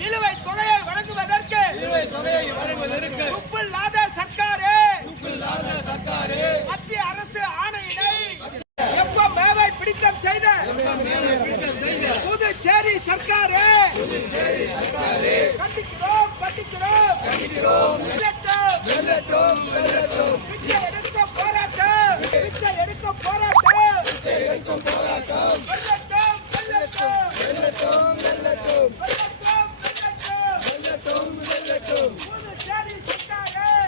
நிலுவைத் தொகையை வழங்குவதற்கு துப்பில்லாத சர்க்காரே மத்திய அரசு ஆணையினை எப்ப பிடித்தம் செய்த புதுச்சேரி சர்க்காரே கண்டிக்கிறோம் பிச்சை எடுக்கும் போராட்டம்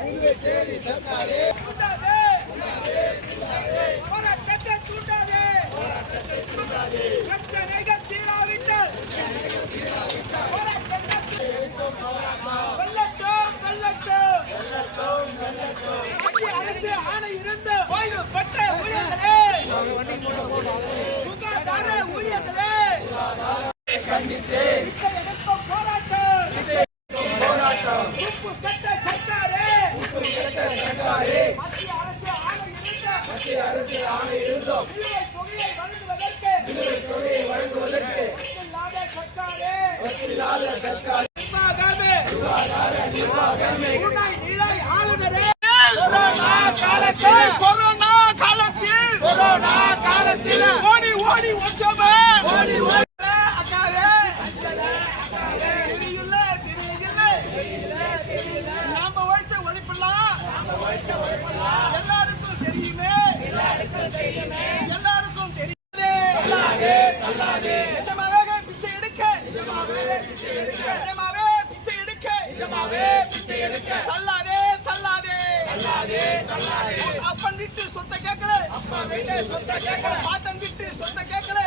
புதுச்சேரி சர்க்காரே போராட்டத்தை தூண்டாதே பிரச்சனைகள் தீராவிட்டால் மத்திய அரசு ஆணை இருந்த ஓய்வு பெற்ற ஊழியர்களே சுகாதார ஊழியர்களே எடுக்கும் போராட்டம் உப்பு பெற்ற சர்க்காரே மத்திய அரசு ஆணை இருந்தோம் நிலுவைத் தொகையை வழங்குவதற்கு சர்க்காரே நிலை ஆளுநரே கொரோனா காலத்தில் ஓடி ஒற்றமே அக்காவே நாம உழைச்ச ஒழிப்பெல்லாம் எல்லாருக்கும் தெரியுமே நிஜமாவே பிச்சை எடுக்க தள்ளாதே அப்பன் வீட்டு சொத்தை கேட்கல பாட்டன் வீட்டு சொத்தை கேட்கல